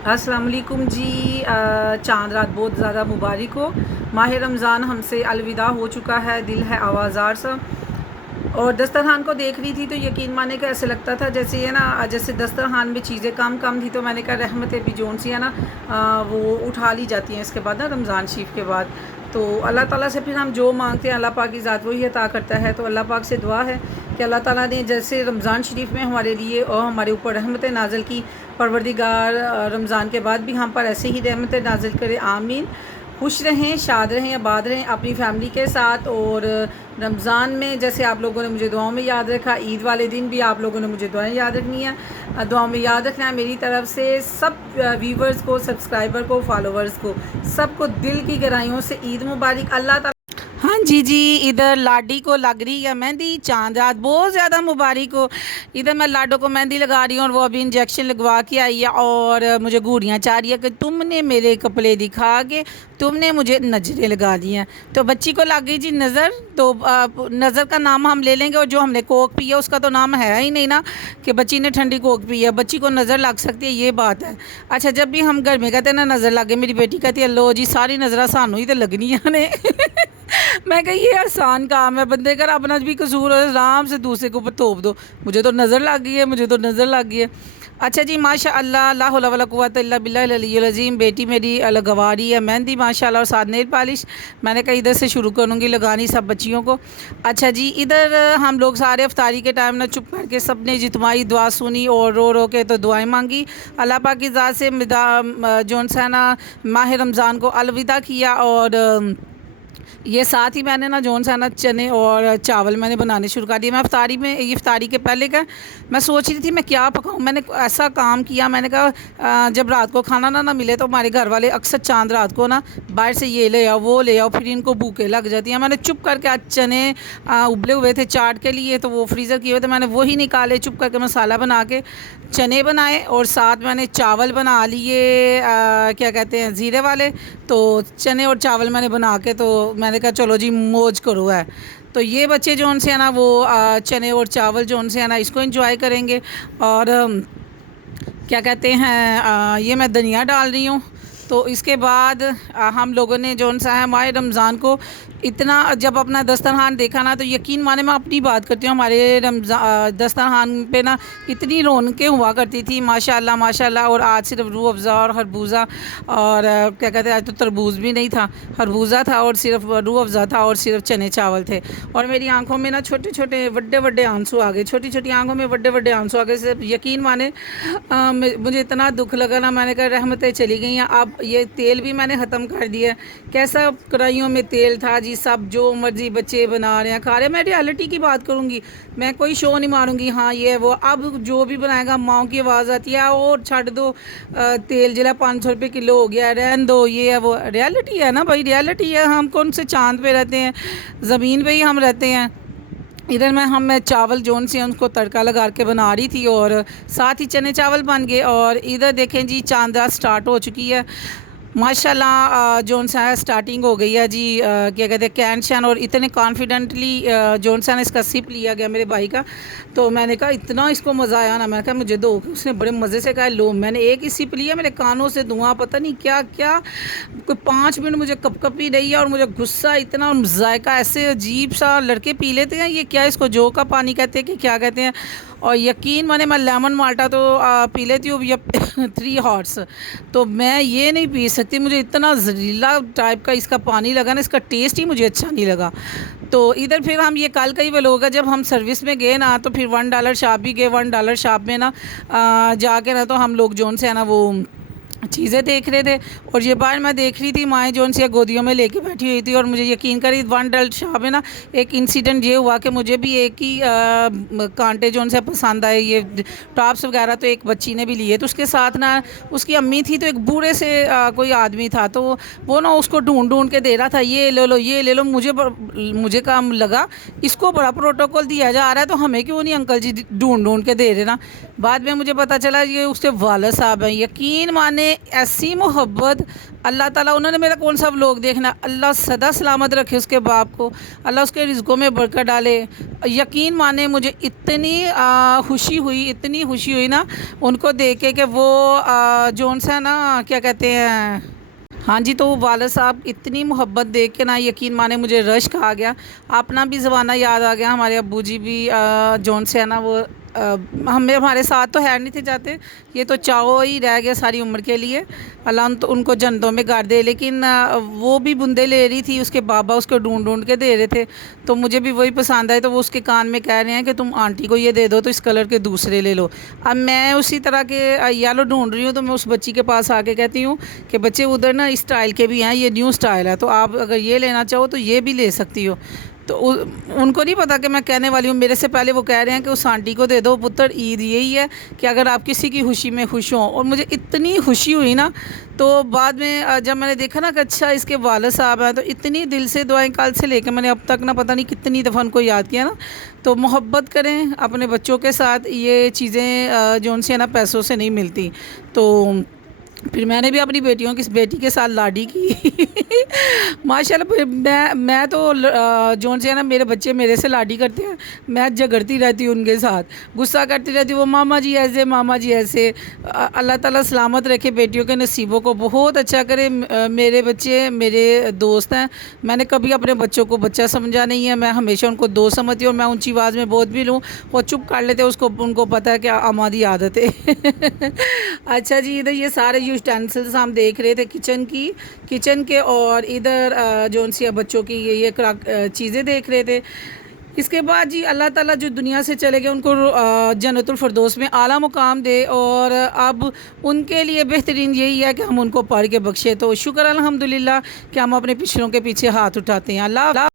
अस्सलाम वालेकुम जी। चांद रात बहुत ज़्यादा मुबारक हो। माह रमज़ान हमसे अलविदा हो चुका है, दिल है आवाज़ार सा। और दस्तरखान को देख रही थी तो यकीन माने कि ऐसे लगता था जैसे ये ना, जैसे दस्तरखान में चीज़ें कम कम थी, तो मैंने कहा रहमतें भी जोन सी है ना, वो उठा ली जाती हैं इसके बाद ना, रमज़ान शरीफ के बाद। तो अल्लाह ताला से फिर हम जो मांगते हैं अल्लाह पाक की ज़ात वही अता करता है। तो अल्लाह पाक से दुआ है कि अल्लाह ताला ने जैसे रमज़ान शरीफ में हमारे लिए और हमारे ऊपर रहमतें नाज़िल की, परवरदिगार रमज़ान के बाद भी हम पर ऐसे ही रहमतें नाज़िल करे, आमीन। खुश रहें, शाद रहें, आबाद रहें अपनी फ़ैमिली के साथ। और रमज़ान में जैसे आप लोगों ने मुझे दुआओं में याद रखा, ईद वाले दिन भी आप लोगों ने मुझे दुआएं याद रखनी है, दुआओं में याद रखना है। मेरी तरफ़ से सब व्यूवर्स को, सब्सक्राइबर को, फॉलोवर्स को, सबको दिल की गहराइयों से ईद मुबारक। अल्लाह ताला। हाँ जी जी, इधर लाडी को लग रही है मेहंदी। चांद रात बहुत ज़्यादा मुबारक हो। इधर मैं लाडो को मेहंदी लगा रही हूँ और वो अभी इंजेक्शन लगवा के आई है और मुझे घूरियाँ चाह रही है कि तुमने मेरे कपड़े दिखा के तुमने मुझे नज़रें लगा दी हैं। तो बच्ची को लग गई जी नज़र। तो नज़र का नाम हम ले लेंगे, और जो हमने कोक पी है उसका तो नाम है ही नहीं ना कि बच्ची ने ठंडी कोक पी है। बच्ची को नज़र लग सकती है, ये बात है। अच्छा, जब भी हम घर में कहते हैं ना नज़र लग गई, मेरी बेटी कहती है लो जी सारी नज़र सानू ही तो लगनी ने मैं कही ये आसान काम है, बंदे का अपना भी कसूर है, आराम से दूसरे के ऊपर थोप दो, मुझे तो नज़र लग गई है, मुझे तो नज़र लग गई है। अच्छा जी, माशाअल्लाह, ला हौला वला कुव्वता इल्ला बिल्लाहिल अलिय्युल अज़ीम। बेटी मेरी लगवा रही है मेहंदी माशाअल्लाह, और साथ नेल पॉलिश। मैंने कहा इधर से शुरू करूँगी लगानी सब बच्चियों को। अच्छा जी, इधर हम लोग सारे अफ्तारी के टाइम ना चुप करके सब ने जितमाही दुआ सुनी और रो रो के तो दुआएं मांगी। अल्लाह पाक की ज़ात से जोन सा ना माह रमज़ान को अलविदा किया। और ये साथ ही मैंने ना जोन सा ना चने और चावल मैंने बनाने शुरू कर दिए। मैं इफ्तारी में, ये इफ्तारी के पहले का मैं सोच रही थी मैं क्या पकाऊं। मैंने ऐसा काम किया, मैंने कहा जब रात को खाना ना मिले तो हमारे घर वाले अक्सर चांद रात को ना बाहर से ये ले आओ वो ले आओ, फिर इनको भूखे लग जाती हैं। मैंने चुप करके आज चने उबले हुए थे चाट के लिए, तो वो फ्रीज़र किए हुए थे, मैंने वही निकाले, चुप करके मसाला बना के चने बनाए और साथ मैंने चावल बना लिए, क्या कहते हैं, ज़ीरे वाले। तो चने और चावल मैंने बना के, तो मैंने कहा चलो जी मौज करो है। तो ये बच्चे जो उनसे है ना वो चने और चावल जो उनसे है ना इसको एंजॉय करेंगे। और क्या कहते हैं, ये मैं धनिया डाल रही हूँ। तो इसके बाद हम लोगों ने जो सा है माह रमज़ान को इतना जब अपना दस्तरखान देखा ना, तो यकीन माने मैं अपनी बात करती हूँ, हमारे दस्तरखान पे ना इतनी रौनकें हुआ करती थी माशाल्लाह माशाल्लाह। और आज सिर्फ रूह अफ़ज़ा और खरबूजा और क्या कहते हैं, आज तो तरबूज भी नहीं था, खरबूजा था और सिर्फ रूह अफ़ज़ा था और सिर्फ चने चावल थे। और मेरी आंखों में ना छोटे छोटे बड़े बड़े आंसू आ गए, छोटी छोटी आंखों में बड़े बड़े आंसू आ गए। सिर्फ यकीन माने मुझे इतना दुख लगा ना, मैंने कहा रहमतें चली गई हैं। अब ये तेल भी मैंने ख़त्म कर दिया। कैसा कढ़ाइयों में तेल था जी, सब जो मर्ज़ी बच्चे बना रहे हैं खा रहे हैं। मैं रियलिटी की बात करूँगी, मैं कोई शो नहीं मारूँगी हाँ ये वो। अब जो भी बनाएगा माओ की आवाज़ आती है और छड़ दो, तेल जिला 500 रुपये किलो हो गया, रहन दो, ये है वो। रियलिटी है ना भाई, रियलिटी है। हम कौन से चाँद पे रहते हैं, ज़मीन पे ही हम रहते हैं। इधर मैं चावल जोन से उनको तड़का लगा के बना रही थी और साथ ही चने चावल बन गए। और इधर देखें जी चांद रात स्टार्ट हो चुकी है माशाल्लाह। जोन सा है स्टार्टिंग हो गई है जी, क्या कहते हैं, कैन शैन। और इतने कॉन्फिडेंटली जोन सा ने इसका सिप लिया गया मेरे भाई का। तो मैंने कहा इतना इसको मज़ा आया ना, मैंने कहा मुझे दो। उसने बड़े मज़े से कहा लो। मैंने एक ही सिप लिया, मेरे कानों से धुआं पता नहीं क्या क्या, कोई 5 मिनट मुझे कप कप ही रही है। और मुझे गुस्सा इतना, और जायका ऐसे अजीब सा, लड़के पी लेते हैं ये क्या, इसको जो का पानी कहते हैं कि क्या कहते हैं। और यकीन माने मैं लेमन माल्टा तो पी लेती हूँ या 3 हॉर्स, तो मैं ये नहीं पी सकती। मुझे इतना जहरीला टाइप का इसका पानी लगा ना, इसका टेस्ट ही मुझे अच्छा नहीं लगा। तो इधर फिर हम ये कल का ही वो लोग जब हम सर्विस में गए ना, तो फिर $1 शॉप भी गए। $1 शॉप में ना जाके ना, तो हम लोग जोन से है ना वो चीज़ें देख रहे थे। और ये बार मैं देख रही थी माएँ जोन सी गोदियों में लेके बैठी हुई थी। और मुझे यकीन करी $1 शॉप में ना एक इंसिडेंट ये हुआ कि मुझे भी एक ही कांटे जोन से पसंद आए, ये टॉप्स वगैरह। तो एक बच्ची ने भी लिए, तो उसके साथ ना उसकी अम्मी थी, तो एक बूढ़े से कोई आदमी था, तो वो ना उसको ढूंढ ढूंढ के दे रहा था, ये ले लो ये ले लो। मुझे काम लगा इसको बड़ा प्रोटोकॉल दिया जा रहा है, तो हमें क्यों नहीं अंकल जी ढूंढ ढूंढ के दे रहे ना। बाद में मुझे पता चला ये उसके वालिद साहब हैं। यकीन माने ऐसी मोहब्बत, अल्लाह ताला, उन्होंने मेरा कौन सा व्लॉग देखना, अल्लाह सदा सलामत रखे उसके बाप को, अल्लाह उसके रिज़्क़ों में बरकत डाले। यकीन माने मुझे इतनी खुशी हुई, इतनी खुशी हुई ना उनको देख के कि वो जोन सा ना क्या कहते हैं, हाँ जी, तो वो वालिद साहब इतनी मोहब्बत देख के ना यकीन माने मुझे रश्क आ गया। अपना भी ज़माना याद आ गया। हमारे अब्बू जी भी जौन से है ना वो हमारे साथ तो है नहीं थे जाते, ये तो चाहो ही रह गया सारी उम्र के लिए, अल्लाह तो उनको जन्नतों में गाड़ दे। लेकिन वो भी बूंदे ले रही थी, उसके बाबा उसको ढूंढ ढूंढ के दे रहे थे, तो मुझे भी वही पसंद आए। तो वो उसके कान में कह रहे हैं कि तुम आंटी को ये दे दो तो इस कलर के दूसरे ले लो। अब मैं उसी तरह के येलो ढूंढ रही हूँ, तो मैं उस बच्ची के पास आके कहती हूँ कि बच्चे उधर ना इस स्टाइल के भी हैं, ये न्यू स्टाइल है, तो आप अगर ये लेना चाहो तो ये भी ले सकती हो। तो उनको नहीं पता कि मैं कहने वाली हूँ। मेरे से पहले वो कह रहे हैं कि उस आंटी को दे दो पुत्र, ईद यही है कि अगर आप किसी की खुशी में खुश हों। और मुझे इतनी खुशी हुई ना, तो बाद में जब मैंने देखा ना कि अच्छा इसके वालिद साहब हैं, तो इतनी दिल से दुआएं कल से लेकर मैंने अब तक ना पता नहीं कितनी दफ़ा उनको याद किया ना। तो मोहब्बत करें अपने बच्चों के साथ, ये चीज़ें जो उनसे ना पैसों से नहीं मिलती। तो फिर मैंने भी अपनी बेटी के साथ लाडी की माशाल्लाह। फिर मैं तो जोन से है ना मेरे बच्चे मेरे से लाडी करते हैं, मैं झगड़ती रहती हूँ उनके साथ, गुस्सा करती रहती हूँ, वो मामा जी ऐसे, मामा जी ऐसे। अल्लाह ताला सलामत रखे बेटियों के नसीबों को, बहुत अच्छा करे। मेरे बच्चे मेरे दोस्त हैं, मैंने कभी अपने बच्चों को बच्चा समझा नहीं है, मैं हमेशा उनको दोस्त समझती हूँ। और मैं ऊँची आवाज़ में बोल भी लूँ वो चुप कर लेते, उसको उनको पता है कि हमारी आदत है अच्छा जी, इधर ये सारे यूटेंसिल्स हम देख रहे थे किचन के, और इधर जो सी बच्चों की ये चीज़ें देख रहे थे। इसके बाद जी अल्लाह ताला जो दुनिया से चले गए उनको जन्नतुल फिरदौस में आला मुकाम दे, और अब उनके लिए बेहतरीन यही है कि हम उनको पढ़ के बख्शे। तो शुक्र अल्हम्दुलिल्लाह कि हम अपने पिछलों के पीछे हाथ उठाते हैं। अल्लाह